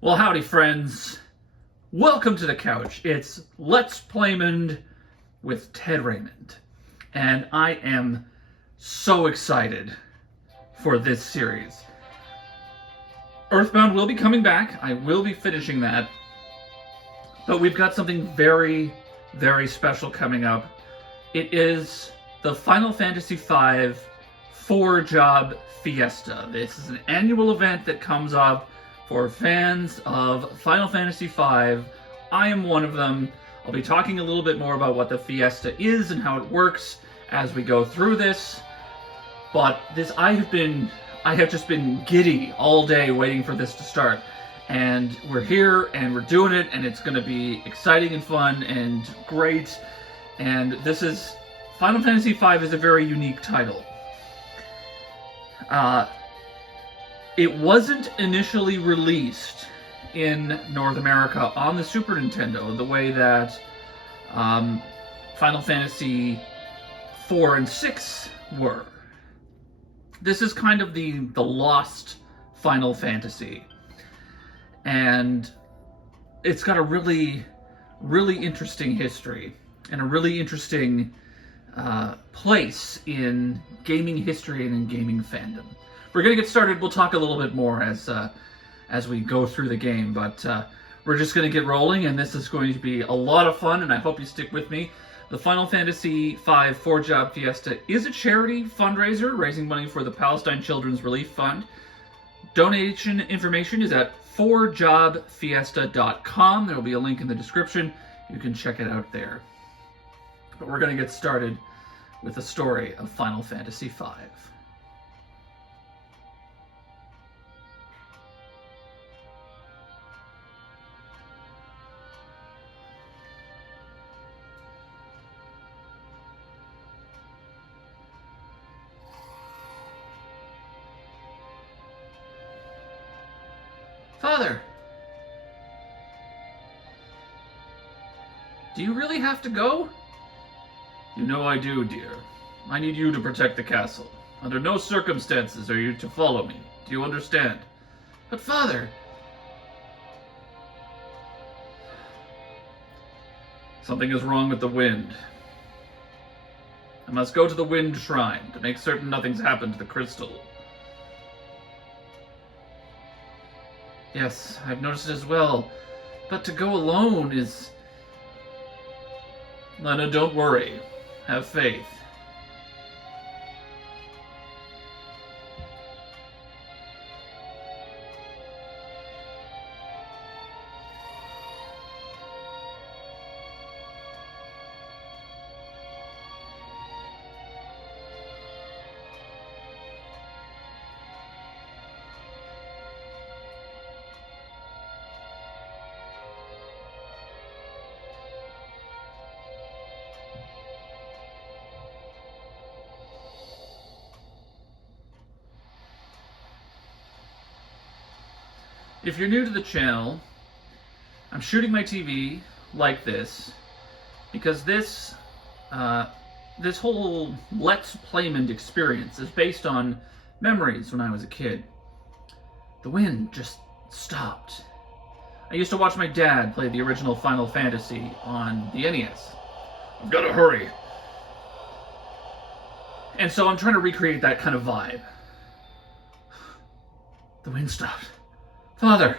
Well, howdy, friends. Welcome to the couch. It's Let's Playmond with Ted Raymond. And I am so excited for this series. Earthbound will be coming back. I will be finishing that. But we've got something very, very special coming up. It is the Final Fantasy V 4-job Fiesta. This is an annual event that comes up for fans of Final Fantasy V. I am one of them. I'll be talking a little bit more about what the Fiesta is and how it works as we go through this. But I have just been giddy all day waiting for this to start. And we're here and we're doing it, and it's going to be exciting and fun and great. And Final Fantasy V is a very unique title. It wasn't initially released in North America on the Super Nintendo the way that Final Fantasy 4 and 6 were. This is kind of the lost Final Fantasy. And it's got a really, really interesting history and a really interesting place in gaming history and in gaming fandom. We're going to get started. We'll talk a little bit more as we go through the game, but we're just going to get rolling, and this is going to be a lot of fun, and I hope you stick with me. The Final Fantasy V 4-job Fiesta is a charity fundraiser raising money for the Palestine Children's Relief Fund. Donation information is at 4jobfiesta.com. There will be a link in the description. You can check it out there. But we're going to get started with the story of Final Fantasy V. Father! Do you really have to go? You know I do, dear. I need you to protect the castle. Under no circumstances are you to follow me. Do you understand? But Father... Something is wrong with the wind. I must go to the Wind Shrine to make certain nothing's happened to the crystal. Yes, I've noticed it as well. But to go alone is... Lena, don't worry. Have faith. If you're new to the channel, I'm shooting my TV like this because this whole Let's Playmond experience is based on memories when I was a kid. The wind just stopped. I used to watch my dad play the original Final Fantasy on the NES. I've got to hurry. And so I'm trying to recreate that kind of vibe. The wind stopped. Father!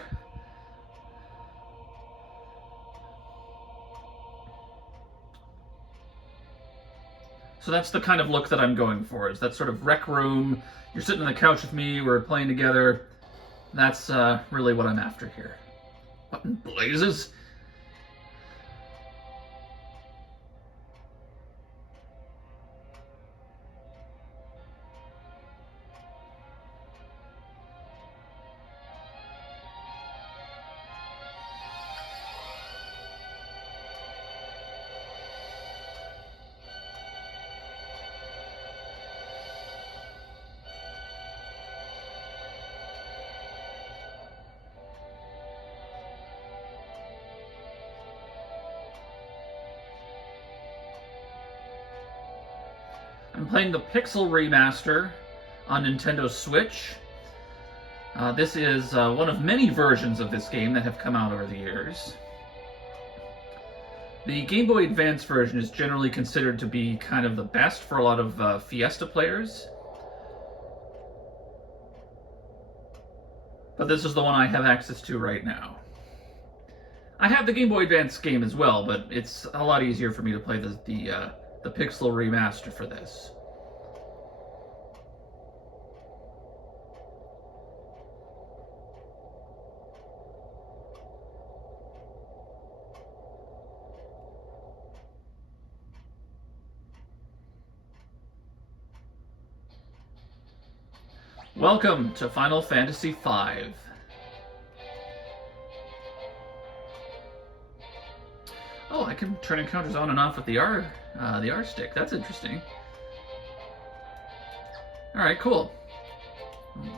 So that's the kind of look that I'm going for, is that sort of rec room, you're sitting on the couch with me, we're playing together. That's really what I'm after here. What in blazes? I'm playing the Pixel Remaster on Nintendo Switch. This is one of many versions of this game that have come out over the years. The Game Boy Advance version is generally considered to be kind of the best for a lot of Fiesta players. But this is the one I have access to right now. I have the Game Boy Advance game as well, but it's a lot easier for me to play the Pixel remaster for this. Welcome to Final Fantasy V. Oh, I can turn encounters on and off with the R stick. That's interesting. All right, cool. So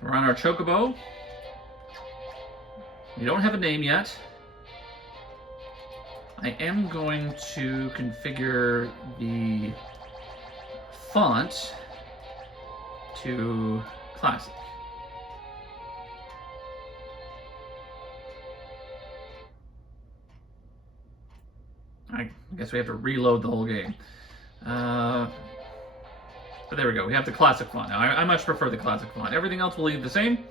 we're on our Chocobo. We don't have a name yet. I am going to configure the font to classic. I guess we have to reload the whole game. But there we go. We have the classic font now. I much prefer the classic font. Everything else will leave the same,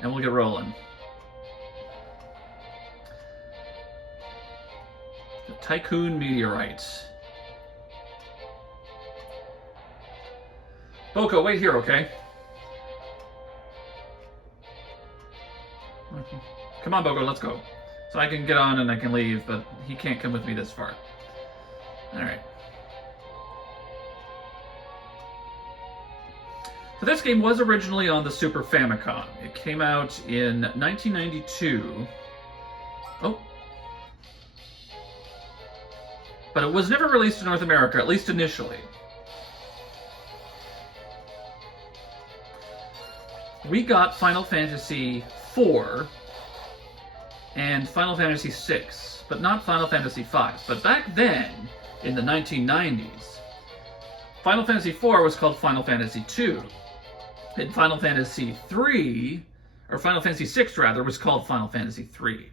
and we'll get rolling. The Tycoon Meteorite. Boko, wait here, okay? Come on, Boko, let's go. So I can get on and I can leave, but he can't come with me this far. Alright. So this game was originally on the Super Famicom. It came out in 1992. Oh. But it was never released in North America, at least initially. We got Final Fantasy IV and Final Fantasy VI, but not Final Fantasy V. But back then, in the 1990s, Final Fantasy IV was called Final Fantasy II, and Final Fantasy III, or Final Fantasy VI rather, was called Final Fantasy III.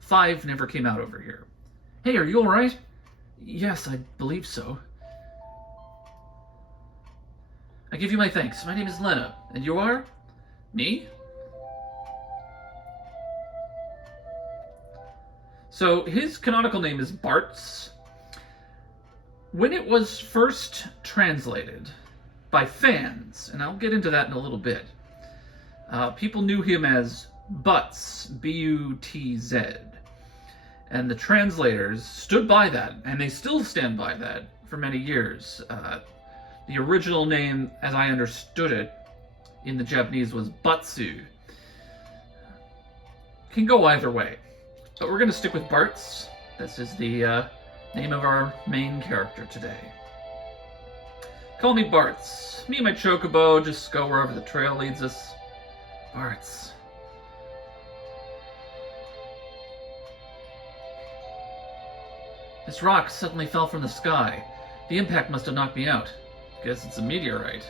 V never came out over here. Hey, are you alright? Yes, I believe so. I give you my thanks. My name is Lena, and you are? Me? So his canonical name is Bartz. When it was first translated by fans, and I'll get into that in a little bit, people knew him as Butz, B-U-T-Z. And the translators stood by that, and they still stand by that for many years. The original name, as I understood it, in the Japanese was Batsu. Can go either way. But we're going to stick with Bartz. This is the name of our main character today. Call me Bartz. Me and my Chocobo just go wherever the trail leads us. Bartz. This rock suddenly fell from the sky. The impact must have knocked me out. Guess it's a meteorite.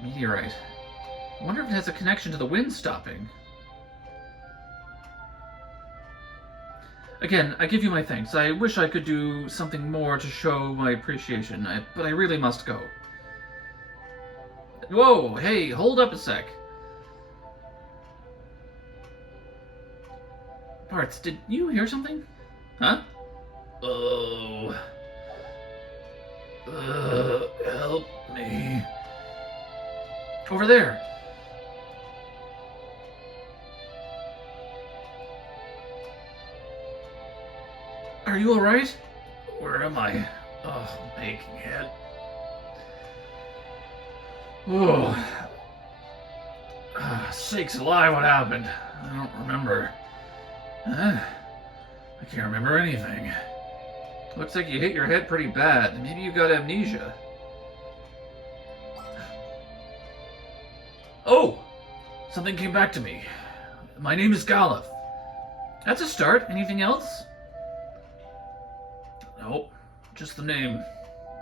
Meteorite. I wonder if it has a connection to the wind stopping. Again, I give you my thanks. I wish I could do something more to show my appreciation, but I really must go. Whoa, hey, hold up a sec. Bartz, did you hear something? Huh? Oh. Help me. Over there. Are you alright? Where am I? Oh, making it. Oh. Sakes alive, what happened? I don't remember. Huh? I can't remember anything. Looks like you hit your head pretty bad. Maybe you got amnesia. Oh! Something came back to me. My name is Galef. That's a start. Anything else? Nope. Just the name.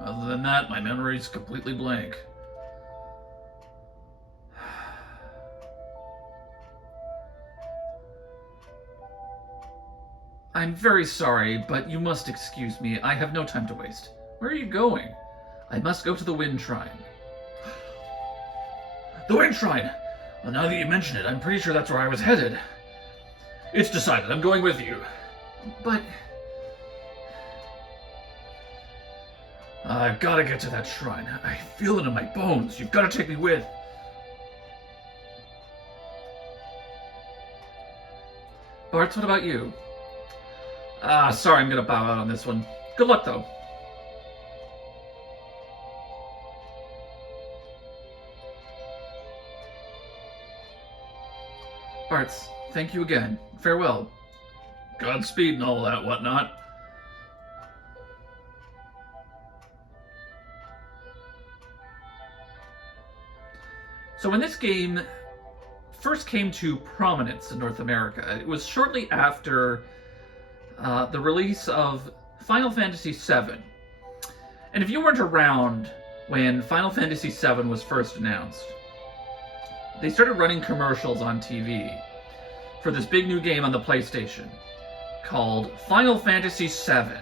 Other than that, my memory's completely blank. I'm very sorry, but you must excuse me. I have no time to waste. Where are you going? I must go to the Wind Shrine. The Wind Shrine! Well, now that you mention it, I'm pretty sure that's where I was headed. It's decided. I'm going with you. But... I've got to get to that shrine. I feel it in my bones. You've got to take me with. Bartz, what about you? Sorry, I'm going to bow out on this one. Good luck, though. Bartz, thank you again. Farewell. Godspeed and all that whatnot. So when this game first came to prominence in North America, it was shortly after the release of Final Fantasy VII. And if you weren't around when Final Fantasy VII was first announced, they started running commercials on TV for this big new game on the PlayStation called Final Fantasy VII.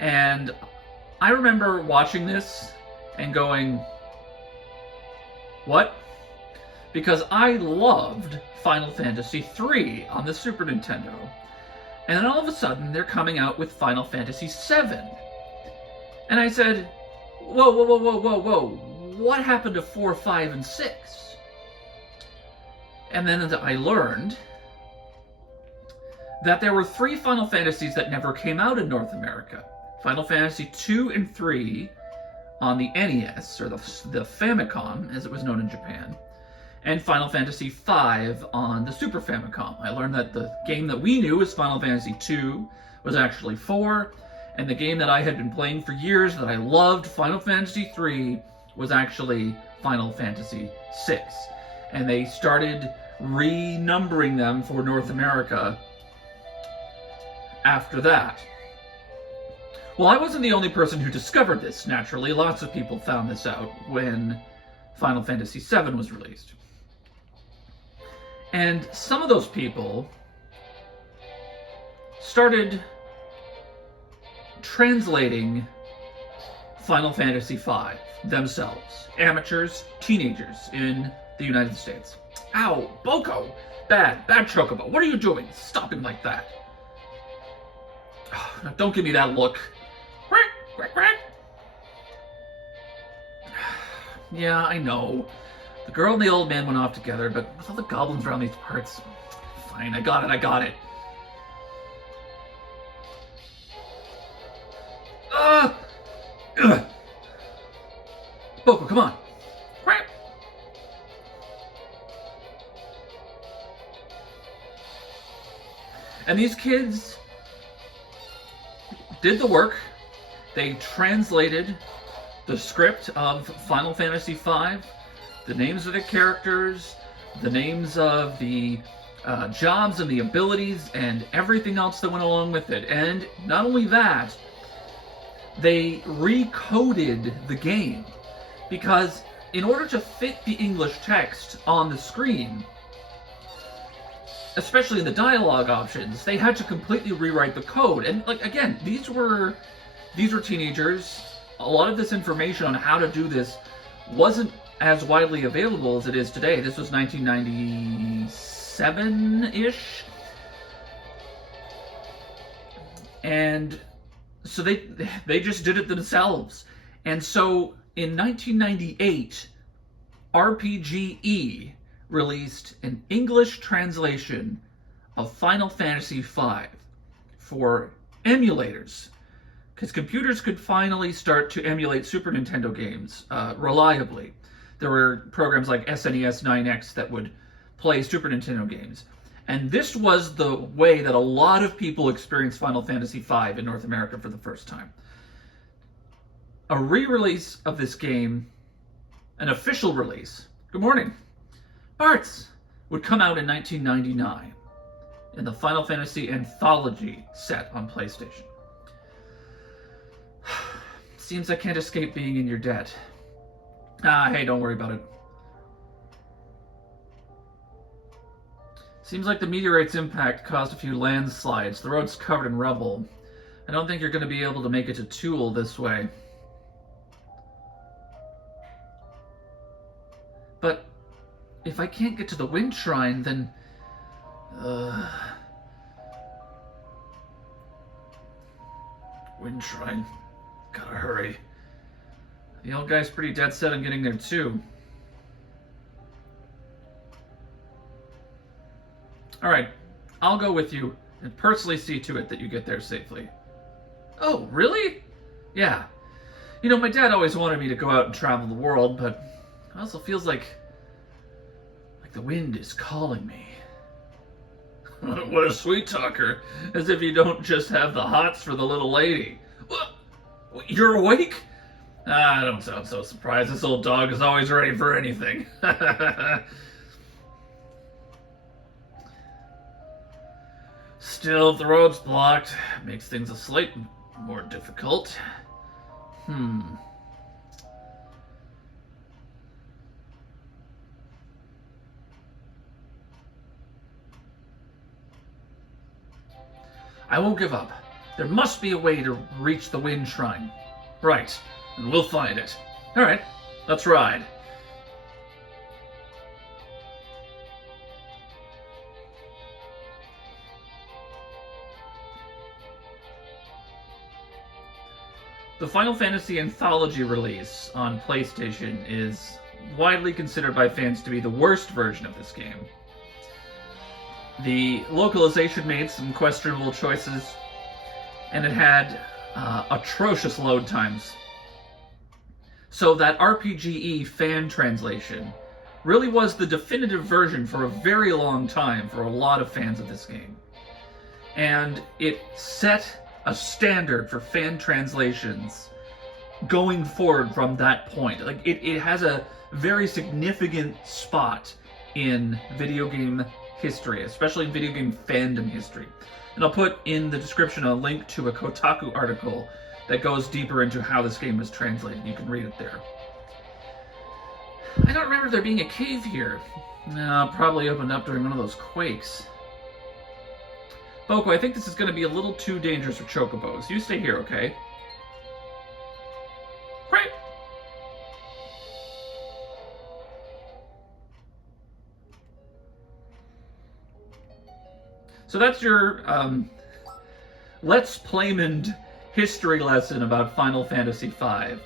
And I remember watching this and going, what? Because I loved Final Fantasy III on the Super Nintendo. And then all of a sudden, they're coming out with Final Fantasy VII. And I said, whoa, whoa, whoa, whoa, whoa, whoa. What happened to 4, 5, and 6? And then I learned that there were 3 Final Fantasies that never came out in North America. Final Fantasy 2 and 3 on the NES, or the Famicom, as it was known in Japan, and Final Fantasy V on the Super Famicom. I learned that the game that we knew as Final Fantasy II was actually 4, and the game that I had been playing for years that I loved, Final Fantasy III, was actually Final Fantasy VI. And they started renumbering them for North America after that. Well, I wasn't the only person who discovered this, naturally. Lots of people found this out when Final Fantasy VII was released. And some of those people started translating Final Fantasy V themselves. Amateurs, teenagers in the United States. Ow, Boko! Bad Chocobo. What are you doing? Stop him like that. Now, don't give me that look. Quack, quack. Yeah, I know. The girl and the old man went off together, but with all the goblins around these parts... Fine, I got it. Boko, come on. Quack. And these kids did the work. They translated the script of Final Fantasy V, the names of the characters, the names of the jobs and the abilities, and everything else that went along with it. And not only that, they recoded the game, because in order to fit the English text on the screen, especially in the dialogue options, they had to completely rewrite the code. And like, again, these were teenagers. A lot of this information on how to do this wasn't as widely available as it is today. This was 1997-ish. And so they just did it themselves. And so in 1998, RPGE released an English translation of Final Fantasy V for emulators, because computers could finally start to emulate Super Nintendo games reliably. There were programs like SNES 9X that would play Super Nintendo games. And this was the way that a lot of people experienced Final Fantasy V in North America for the first time. A re-release of this game, an official release, good morning, Bartz, would come out in 1999 in the Final Fantasy Anthology set on PlayStation. Seems I can't escape being in your debt. Hey, don't worry about it. Seems like the meteorite's impact caused a few landslides. The road's covered in rubble. I don't think you're going to be able to make it to Tool this way. But if I can't get to the Wind Shrine, then... Wind Shrine. Gotta hurry. The old guy's pretty dead set on getting there, too. Alright, I'll go with you and personally see to it that you get there safely. Oh, really? Yeah. You know, my dad always wanted me to go out and travel the world, but it also feels like the wind is calling me. What a sweet talker. As if you don't just have the hots for the little lady. What? You're awake? Ah, don't sound so surprised. This old dog is always ready for anything. Still, if the road's blocked, it makes things a slight more difficult. I won't give up. There must be a way to reach the Wind Shrine. Right, and we'll find it. Alright, let's ride. The Final Fantasy Anthology release on PlayStation is widely considered by fans to be the worst version of this game. The localization made some questionable choices, and it had atrocious load times. So that RPG fan translation really was the definitive version for a very long time for a lot of fans of this game. And it set a standard for fan translations going forward from that point. Like it has a very significant spot in video game history, especially video game fandom history. And I'll put in the description a link to a Kotaku article that goes deeper into how this game was translated. You can read it there. I don't remember there being a cave here. No, probably opened up during one of those quakes. Boko, I think this is going to be a little too dangerous for chocobos. You stay here, okay? Great. So that's your Let's Playmond history lesson about Final Fantasy V.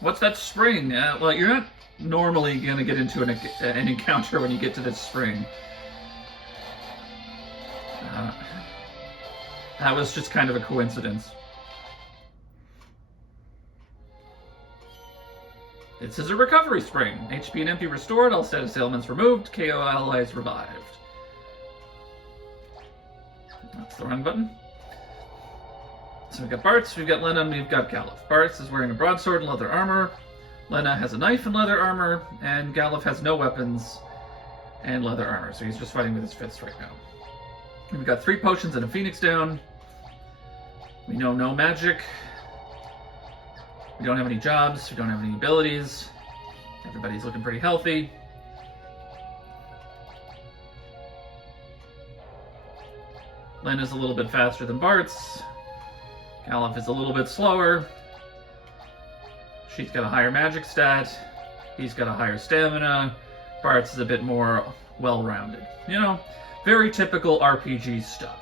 What's that spring? Well, you're not normally going to get into an encounter when you get to this spring. That was just kind of a coincidence. This is a recovery spring. HP and MP restored, all status ailments removed, KO allies revived. That's the wrong button. So we've got Bartz, we've got Lena, and we've got Galuf. Bartz is wearing a broadsword and leather armor. Lena has a knife and leather armor, and Galuf has no weapons and leather armor, so he's just fighting with his fists right now. We've got 3 potions and a phoenix down. We know no magic. We don't have any jobs. We don't have any abilities. Everybody's looking pretty healthy. Lena's a little bit faster than Bartz. Galuf is a little bit slower. She's got a higher magic stat. He's got a higher stamina. Bartz is a bit more well-rounded. You know, very typical RPG stuff.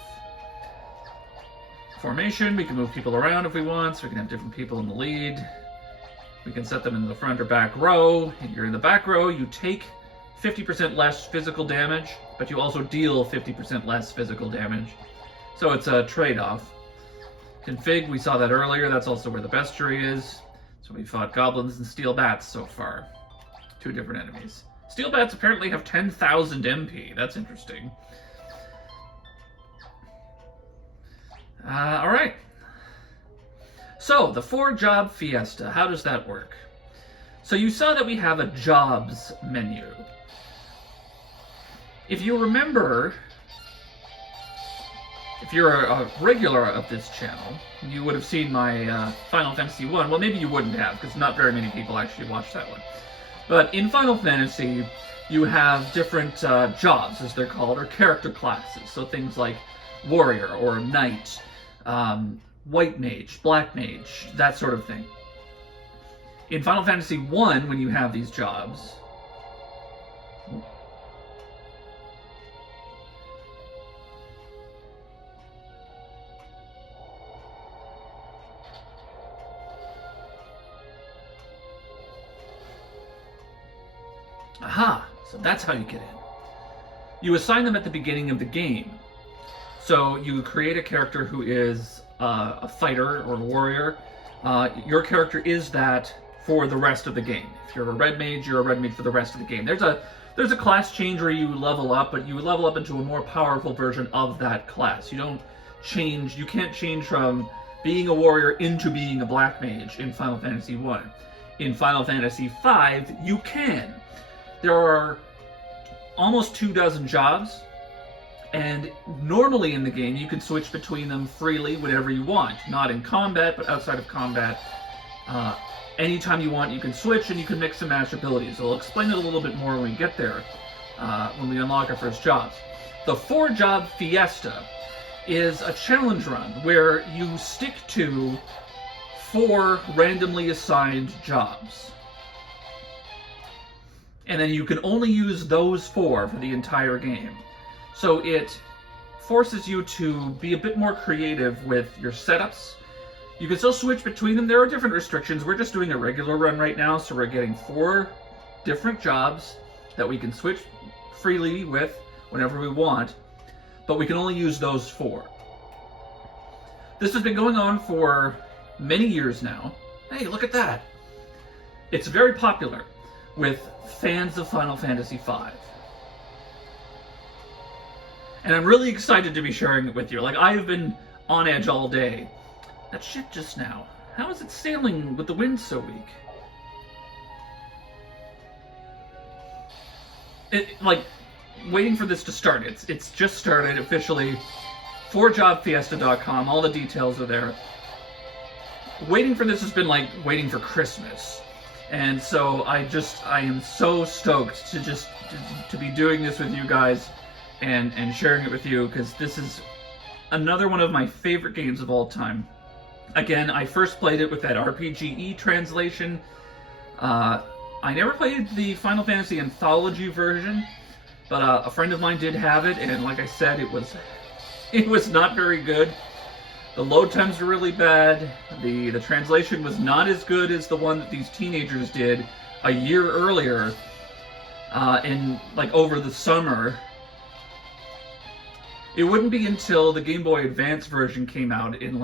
Formation, we can move people around if we want, so we can have different people in the lead. We can set them in the front or back row. If you're in the back row, you take 50% less physical damage, but you also deal 50% less physical damage. So it's a trade-off. Config, we saw that earlier, that's also where the bestiary is. So we fought goblins and steel bats so far. 2 different enemies. Steel bats apparently have 10,000 MP, that's interesting. Alright. So, the 4-job Fiesta, how does that work? So you saw that we have a jobs menu. If you remember, if you're a regular of this channel, you would have seen my Final Fantasy 1. Well, maybe you wouldn't have, because not very many people actually watched that one. But in Final Fantasy, you have different jobs, as they're called, or character classes. So things like warrior or knight, white mage, black mage, that sort of thing. In Final Fantasy 1, when you have these jobs, aha, so that's how you get in. You assign them at the beginning of the game. So you create a character who is a fighter or a warrior. Your character is that for the rest of the game. If you're a red mage, you're a red mage for the rest of the game. There's a class change where you level up, but you level up into a more powerful version of that class. You don't change, you can't change from being a warrior into being a black mage in Final Fantasy 1. In Final Fantasy 5, you can. There are almost 24 jobs, and normally in the game you can switch between them freely whenever you want. Not in combat, but outside of combat. Anytime you want, you can switch, and you can mix and match abilities. I'll explain it a little bit more when we get there, when we unlock our first jobs. The 4-job Fiesta is a challenge run where you stick to 4 randomly assigned jobs. And then you can only use those 4 for the entire game. So it forces you to be a bit more creative with your setups. You can still switch between them. There are different restrictions. We're just doing a regular run right now, so we're getting 4 different jobs that we can switch freely with whenever we want, but we can only use those 4. This has been going on for many years now. Hey, look at that. It's very popular with fans of Final Fantasy V. And I'm really excited to be sharing it with you. Like, I've been on edge all day. That ship just now, how is it sailing with the wind so weak? Like, waiting for this to start. It's just started officially. 4jobfiesta.com, all the details are there. Waiting for this has been like waiting for Christmas. And so I am so stoked to be doing this with you guys and sharing it with you, because this is another one of my favorite games of all time. Again, I first played it with that RPGE translation. I never played the Final Fantasy Anthology version, but a friend of mine did have it, and like I said, it was not very good. The load times were really bad. The translation was not as good as the one that these teenagers did a year earlier, over the summer. It wouldn't be until the Game Boy Advance version came out in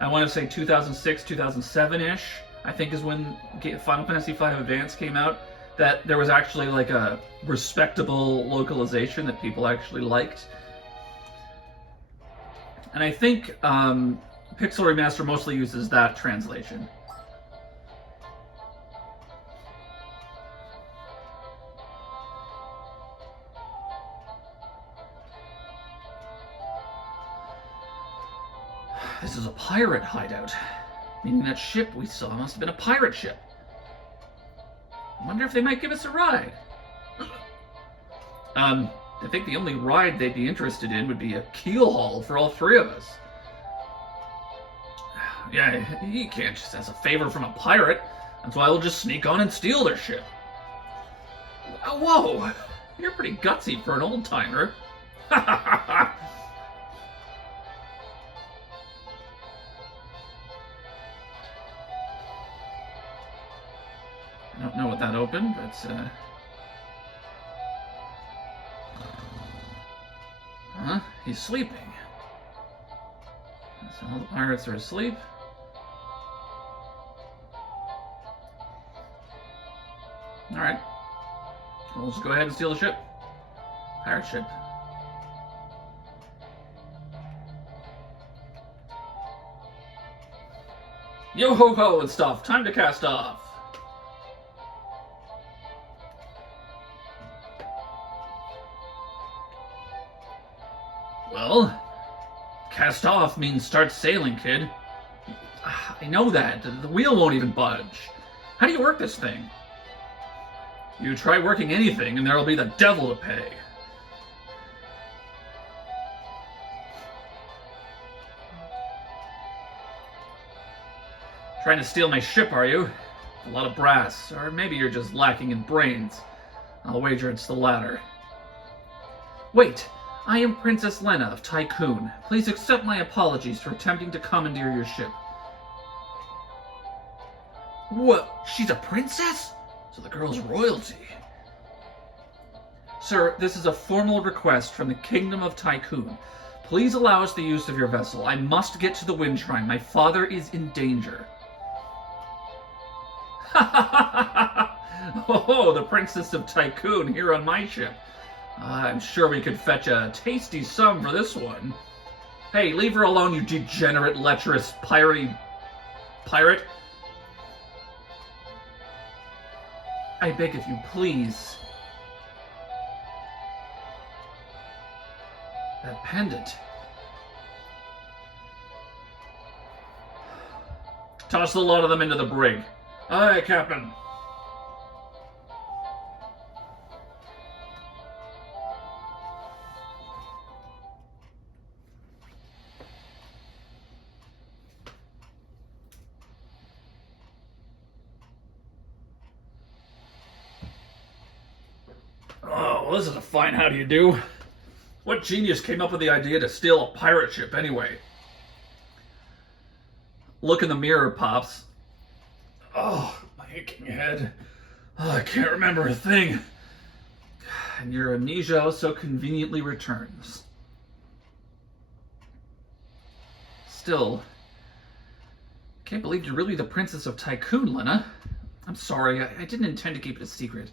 I want to say 2006, 2007-ish, I think is when Final Fantasy V Advance came out, that there was actually a respectable localization that people actually liked. And I think Pixel Remaster mostly uses that translation. This is a pirate hideout, meaning that ship we saw must have been a pirate ship. I wonder if they might give us a ride. I think the only ride they'd be interested in would be a keel haul for all 3 of us. Yeah, you can't just ask a favor from a pirate. That's why we'll just sneak on and steal their ship. Whoa, you're pretty gutsy for an old-timer. Ha ha ha ha! I don't know what that opened, but huh? He's sleeping. So all the pirates are asleep. Alright. We'll just go ahead and steal the ship. Pirate ship. Yo ho ho and stuff. Time to cast off. Well, cast off means start sailing, kid. I know that. The wheel won't even budge. How do you work this thing? You try working anything, and there'll be the devil to pay. Trying to steal my ship, are you? A lot of brass, or maybe you're just lacking in brains. I'll wager it's the latter. Wait, I am Princess Lena of Tycoon. Please accept my apologies for attempting to commandeer your ship. What? She's a princess? So the girl's royalty. Sir, this is a formal request from the Kingdom of Tycoon. Please allow us the use of your vessel. I must get to the Wind Shrine. My father is in danger. Oh, the Princess of Tycoon here on my ship. I'm sure we could fetch a tasty sum for this one. Hey, leave her alone, you degenerate, lecherous, pirate. I beg of you, please. That pendant. Toss the lot of them into the brig. Aye, Captain. Oh, well, this is a fine how do you do. What genius came up with the idea to steal a pirate ship anyway? Look in the mirror, Pops. Oh, my aching head. Oh, I can't remember a thing. And your amnesia so conveniently returns. Still, I can't believe you're really the Princess of Tycoon, Lena. I'm sorry, I didn't intend to keep it a secret.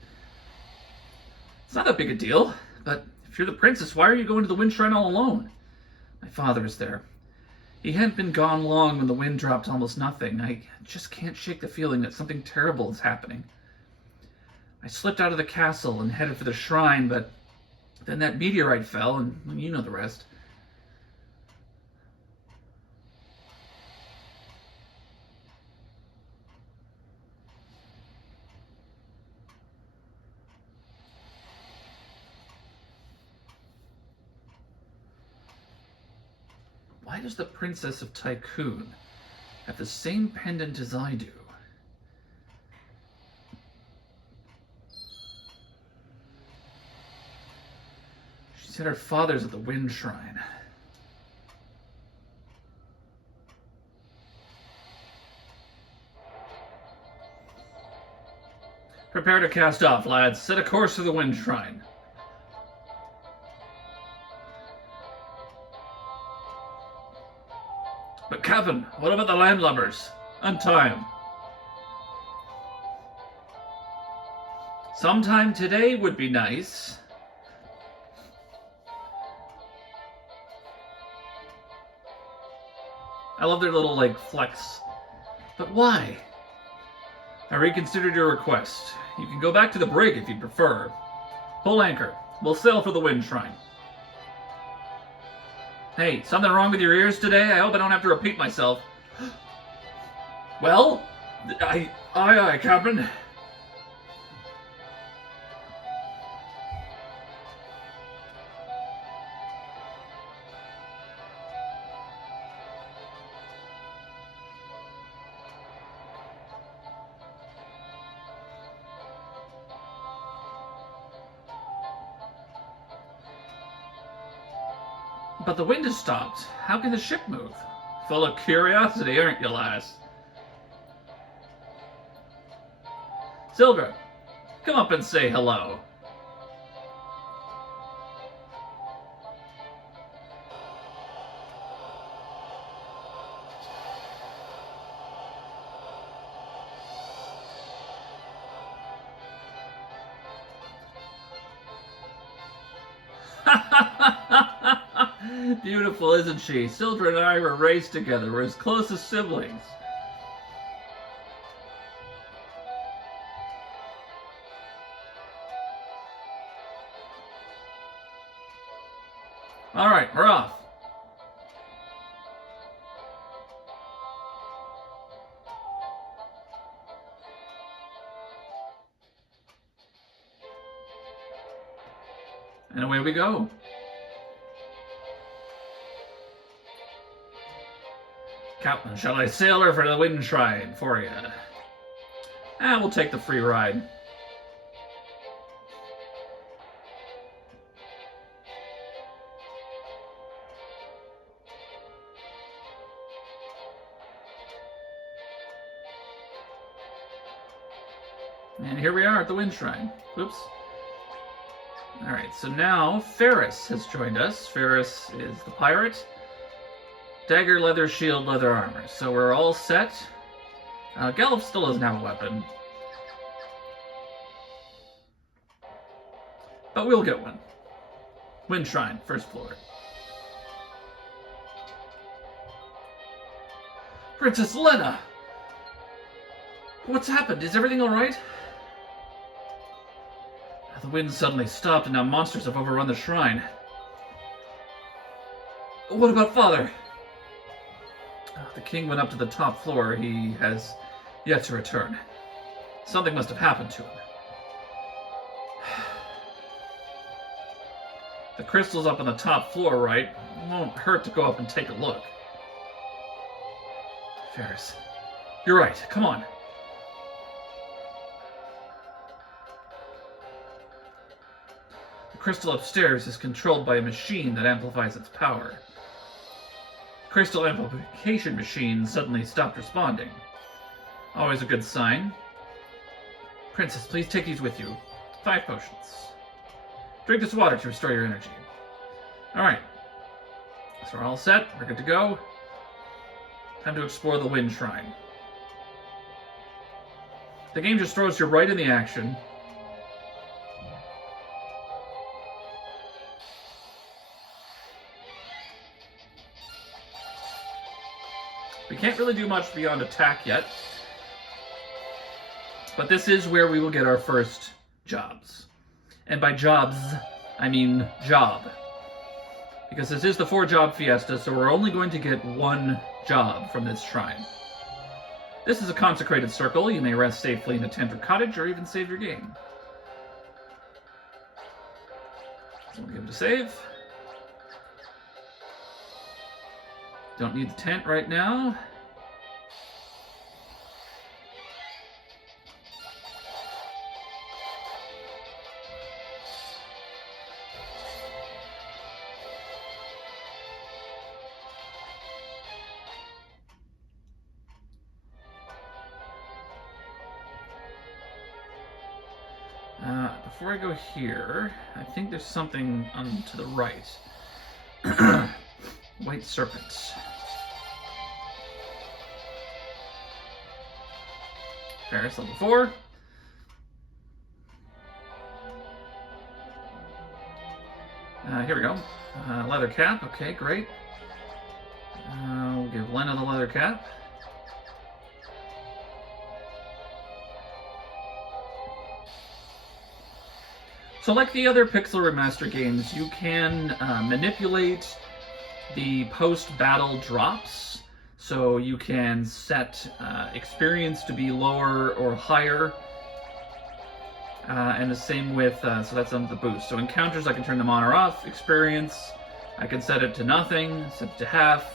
It's not that big a deal, but if you're the princess, why are you going to the Wind Shrine all alone? My father is there. He hadn't been gone long when the wind dropped to almost nothing. I just can't shake the feeling that something terrible is happening. I slipped out of the castle and headed for the shrine, but then that meteorite fell, and you know the rest. Why does the Princess of Tycoon have the same pendant as I do? She said her father's at the Wind Shrine. Prepare to cast off, lads. Set a course for the Wind Shrine. But Captain, what about the landlubbers? Untie 'em. Sometime today would be nice. I love their little, flex. But why? I reconsidered your request. You can go back to the brig if you prefer. Pull anchor. We'll sail for the Wind Shrine. Hey, something wrong with your ears today? I hope I don't have to repeat myself. Well? Aye, Captain. But the wind has stopped. How can the ship move? Full of curiosity, aren't you, lass? Sildra, come up and say hello. Beautiful, isn't she? Sildra and I were raised together. We're as close as siblings. All right, we're off. And away we go. Captain, shall I sail her for the wind shrine for you? We'll take the free ride. And here we are at the wind shrine. Whoops. Alright, so now Ferris has joined us. Ferris is the pirate. Dagger, leather, shield, leather armor. So we're all set. Gallup still doesn't have a weapon. But we'll get one. Wind shrine, first floor. Princess Lena! What's happened? Is everything alright? The wind suddenly stopped and now monsters have overrun the shrine. What about Father? The king went up to the top floor. He has yet to return. Something must have happened to him. The crystal's up on the top floor, right? It won't hurt to go up and take a look. Ferris, you're right. Come on. The crystal upstairs is controlled by a machine that amplifies its power. The crystal amplification machine suddenly stopped responding. Always a good sign. Princess, please take these with you. 5 potions. Drink this water to restore your energy. Alright. So we're all set. We're good to go. Time to explore the wind shrine. The game just throws you right in the action. We can't really do much beyond attack yet. But this is where we will get our first jobs. And by jobs, I mean job. Because this is the 4-job Fiesta, so we're only going to get 1 job from this shrine. This is a consecrated circle. You may rest safely in a tent or cottage, or even save your game. So we'll give it a save. Don't need the tent right now. Before I go here, I think there's something on to the right. White serpent. Ferris level 4. Here we go. Leather cap. Okay, great. We'll give Lena the leather cap. So like the other Pixel Remaster games, you can manipulate the post-battle drops. So you can set experience to be lower or higher. And the same with, so that's on the boost. So encounters, I can turn them on or off. Experience, I can set it to nothing, set it to half,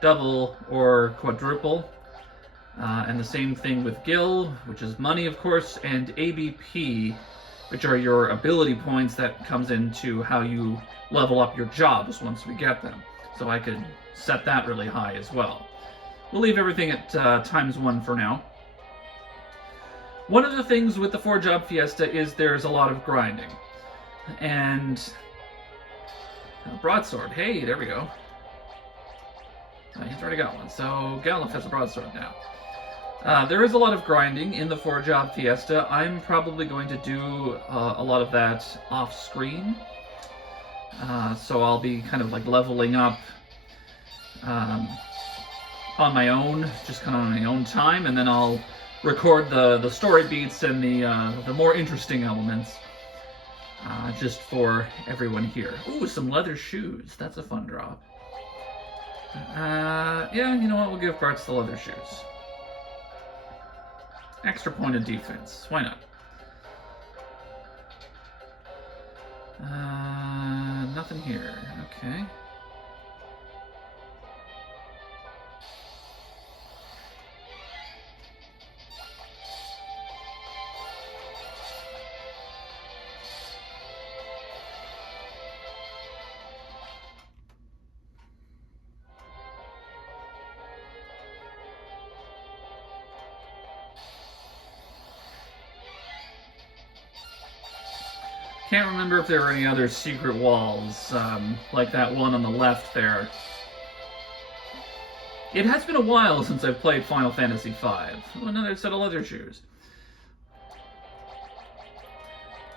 double, or quadruple. And the same thing with Gil, which is money, of course, and ABP, which are your ability points that comes into how you level up your jobs once we get them. So I could set that really high as well. We'll leave everything at ×1 for now. One of the things with the 4-job Fiesta is there's a lot of grinding. And broadsword, hey, there we go. He's already got one, so Gallup has a broadsword now. There is a lot of grinding in the 4-job Fiesta. I'm probably going to do a lot of that off-screen. So I'll be kind of like leveling up on my own, just kind of on my own time, and then I'll record the story beats and the more interesting elements just for everyone here. Ooh, some leather shoes. That's a fun drop. Yeah, you know what? We'll give Bartz the leather shoes. Extra point of defense. Why not? nothing here. Okay. Can't remember if there were any other secret walls, like that one on the left there. It has been a while since I've played Final Fantasy V. Oh, another set of leather shoes.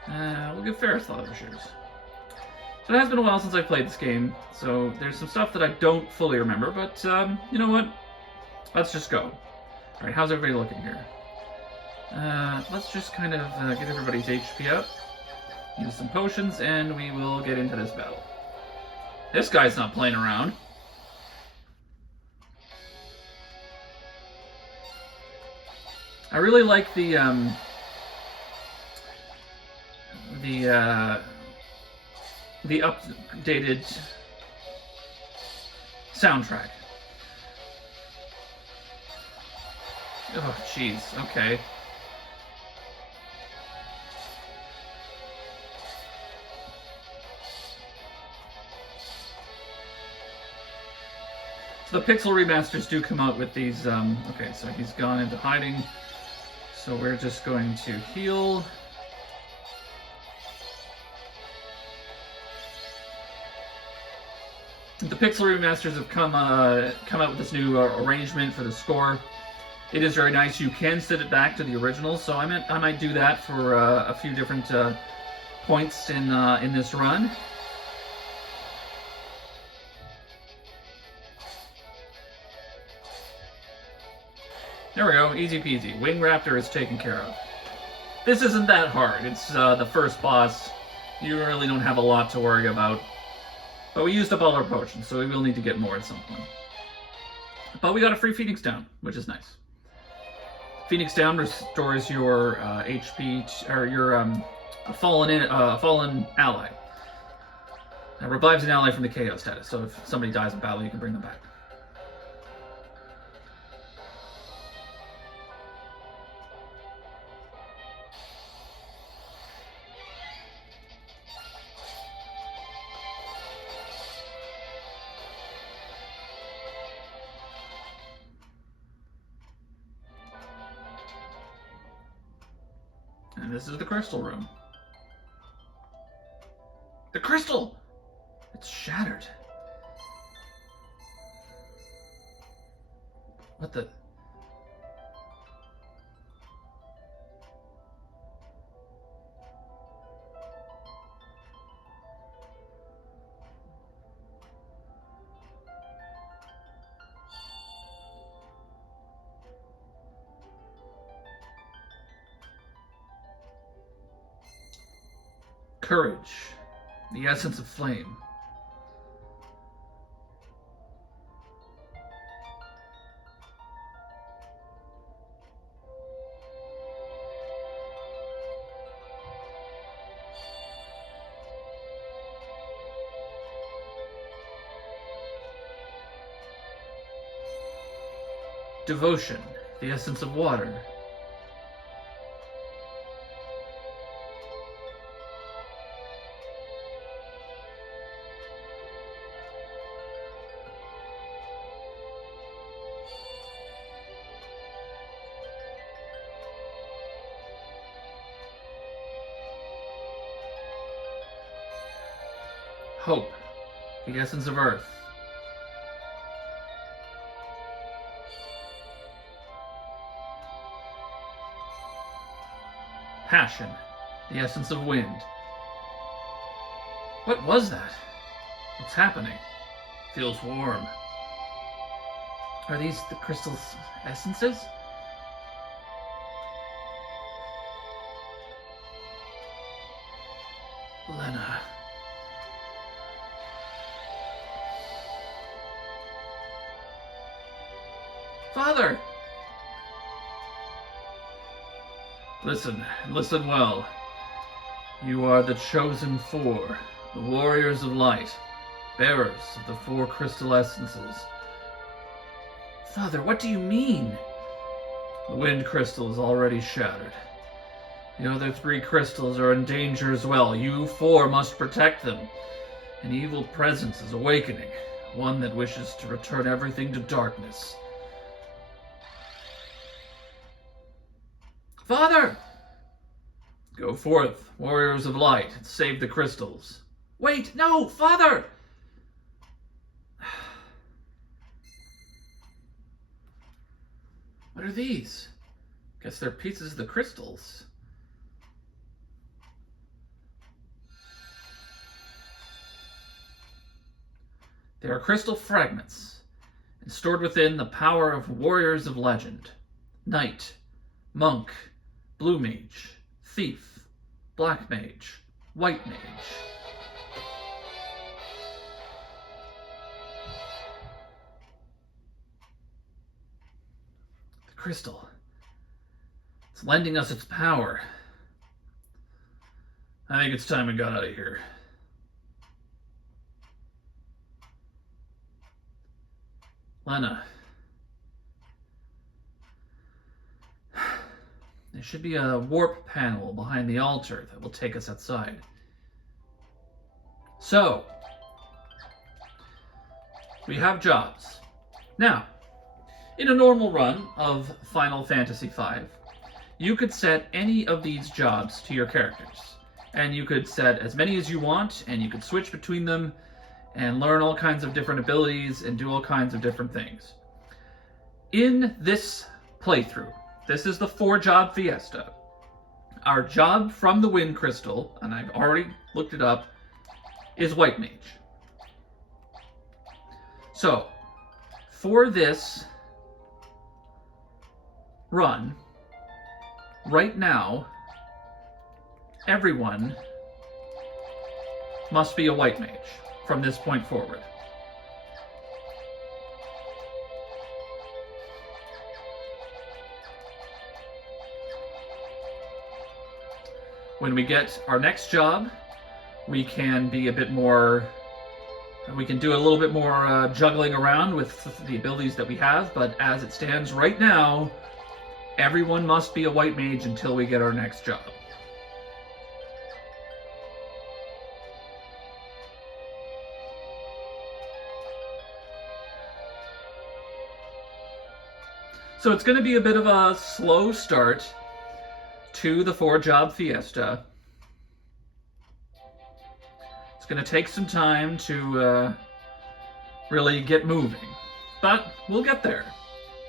We'll give Ferris the leather shoes. So it has been a while since I've played this game, so there's some stuff that I don't fully remember, but you know what? Let's just go. Alright, how's everybody looking here? Let's just kind of get everybody's HP up. Use some potions, and we will get into this battle. This guy's not playing around. I really like the updated soundtrack. Oh, jeez. Okay. The Pixel remasters do come out with these, okay, so he's gone into hiding, so we're just going to heal. The Pixel remasters have come out with this new arrangement for the score. It is very nice. You can set it back to the original, so I might do that for a few different points in this run. There we go, easy peasy. Wing Raptor is taken care of. This isn't that hard. It's the first boss. You really don't have a lot to worry about. But we used up all our potions, so we will need to get more at some point. But we got a free Phoenix Down, which is nice. Phoenix Down restores your HP, or your fallen ally. It revives an ally from the KO status, so if somebody dies in battle, you can bring them back. And this is the crystal room. The crystal! It's shattered. What the... Courage, the essence of flame. Devotion, the essence of water. Hope, the essence of earth. Passion, the essence of wind. What was that? What's happening? Feels warm. Are these the crystal's essences? Lena. Father! Listen, listen well. You are the chosen four, The Warriors of Light, bearers of the 4 crystal essences. Father, what do you mean? The wind crystal is already shattered. The other 3 crystals are in danger as well. You 4 must protect them. An evil presence is awakening, one that wishes to return everything to darkness. Father! Go forth, Warriors of Light, and save the crystals. Wait, no, Father! What are these? Guess they're pieces of the crystals. They are crystal fragments, and stored within the power of warriors of legend. Knight, monk, blue mage, thief, black mage, white mage. The crystal. It's lending us its power. I think it's time we got out of here. Lena. There should be a warp panel behind the altar that will take us outside. So, we have jobs. Now, in a normal run of Final Fantasy V, you could set any of these jobs to your characters. And you could set as many as you want, and you could switch between them, and learn all kinds of different abilities and do all kinds of different things. In this playthrough, this is the 4-job Fiesta. Our job from the Wind Crystal, and I've already looked it up, is White Mage. So, for this run, right now, everyone must be a White Mage from this point forward. When we get our next job, we can be a bit more, we can do a little bit more juggling around with the abilities that we have, but as it stands right now, everyone must be a White Mage until we get our next job. So it's going to be a bit of a slow start to the 4-job Fiesta. It's going to take some time to really get moving, but we'll get there.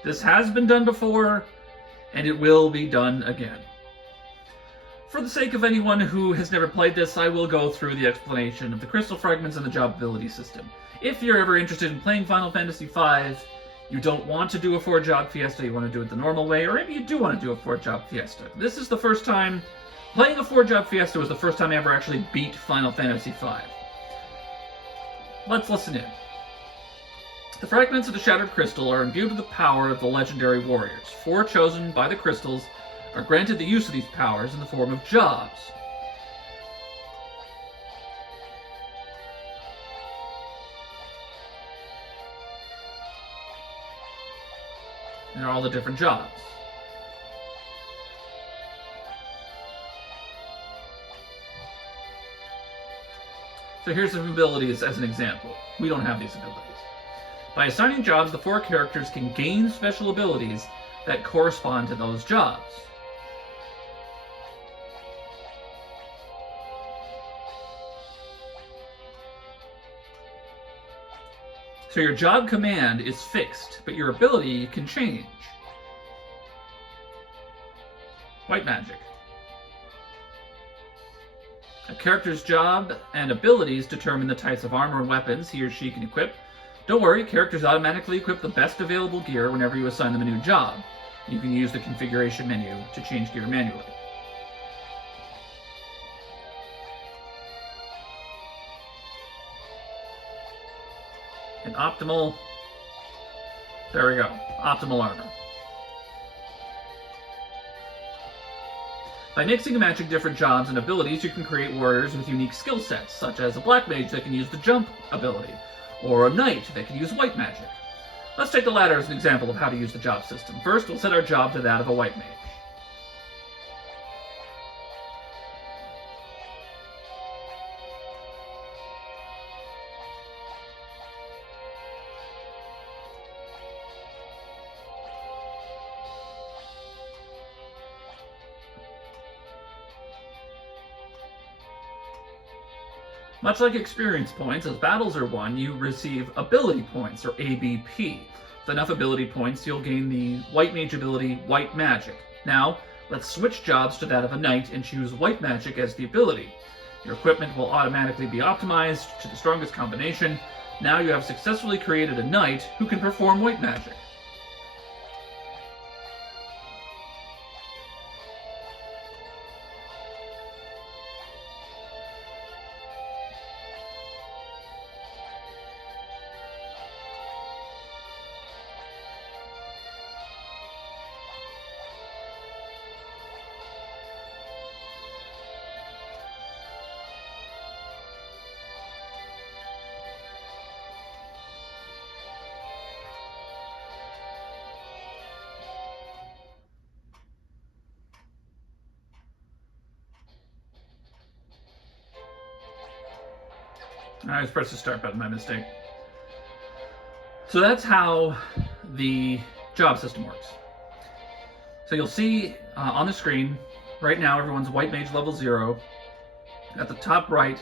This has been done before, and it will be done again. For the sake of anyone who has never played this, I will go through the explanation of the crystal fragments and the job ability system. If you're ever interested in playing Final Fantasy V, you don't want to do a 4-job Fiesta, you want to do it the normal way, or maybe you do want to do a 4-job Fiesta. This is the first time, playing a 4-job Fiesta was the first time I ever actually beat Final Fantasy V. Let's listen in. The fragments of the Shattered Crystal are imbued with the power of the legendary warriors. 4 chosen by the crystals are granted the use of these powers in the form of jobs. And all the different jobs. So here's some abilities as an example. We don't have these abilities. By assigning jobs, the 4 characters can gain special abilities that correspond to those jobs. So your job command is fixed, but your ability can change. White magic. A character's job and abilities determine the types of armor and weapons he or she can equip. Don't worry, characters automatically equip the best available gear whenever you assign them a new job. You can use the configuration menu to change gear manually. And optimal, there we go, optimal armor. By mixing and matching different jobs and abilities, you can create warriors with unique skill sets, such as a black mage that can use the jump ability, or a knight that can use white magic. Let's take the latter as an example of how to use the job system. First, we'll set our job to that of a white mage. Much like experience points, as battles are won, you receive ability points, or ABP. With enough ability points, you'll gain the White Mage ability, White Magic. Now, let's switch jobs to that of a Knight and choose White Magic as the ability. Your equipment will automatically be optimized to the strongest combination. Now you have successfully created a Knight who can perform White Magic. I just pressed the start button, my mistake. So that's how the job system works. So you'll see on the screen, right now everyone's White Mage level 0. At the top right,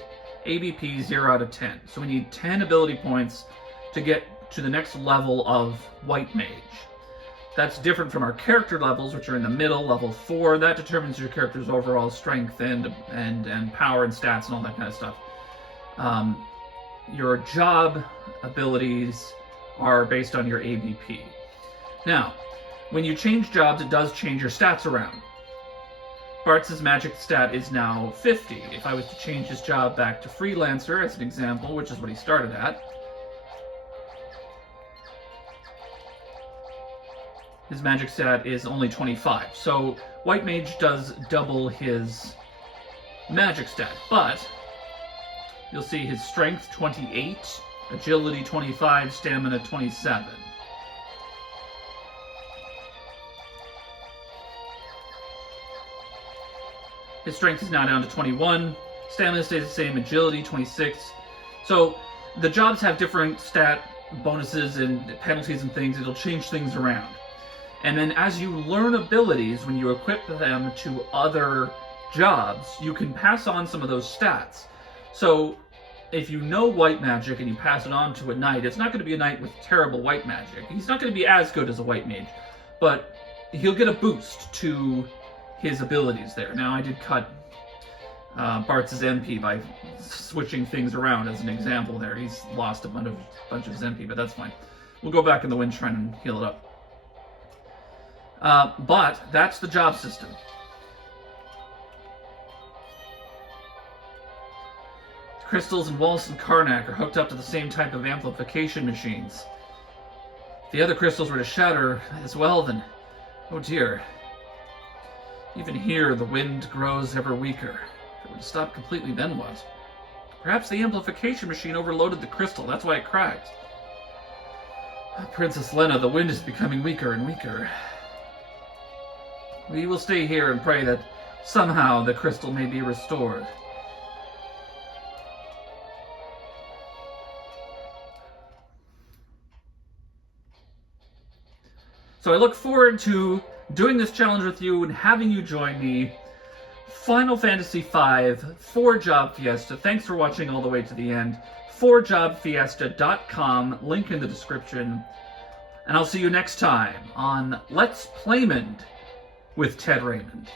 ABP 0 out of 10. So we need 10 ability points to get to the next level of White Mage. That's different from our character levels, which are in the middle, level 4. That determines your character's overall strength and power and stats and all that kind of stuff. Your job abilities are based on your ABP. Now, when you change jobs, it does change your stats around. Bartz's magic stat is now 50. If I was to change his job back to Freelancer, as an example, which is what he started at, his magic stat is only 25. So White Mage does double his magic stat, but you'll see his strength 28, agility 25, stamina 27. His strength is now down to 21, stamina stays the same, agility 26. So the jobs have different stat bonuses and penalties and things. It'll change things around. And then as you learn abilities, when you equip them to other jobs, you can pass on some of those stats. So if you know White Magic and you pass it on to a Knight, it's not going to be a Knight with terrible White Magic. He's not going to be as good as a White Mage, but he'll get a boost to his abilities there. Now, I did cut Bartz's MP by switching things around as an example there. He's lost a bunch of his MP, but that's fine. We'll go back in the wind shrine and heal it up. But that's the job system. Crystals and Wallace and Karnak are hooked up to the same type of amplification machines. If the other crystals were to shatter as well, then, oh dear. Even here, the wind grows ever weaker. If it were to stop completely, then what? Perhaps the amplification machine overloaded the crystal. That's why it cracked. Princess Lena, the wind is becoming weaker and weaker. We will stay here and pray that somehow the crystal may be restored. So I look forward to doing this challenge with you and having you join me. Final Fantasy V 4-Job Fiesta. Thanks for watching all the way to the end. 4jobfiesta.com, link in the description. And I'll see you next time on Let's Playmond with Ted Raymond.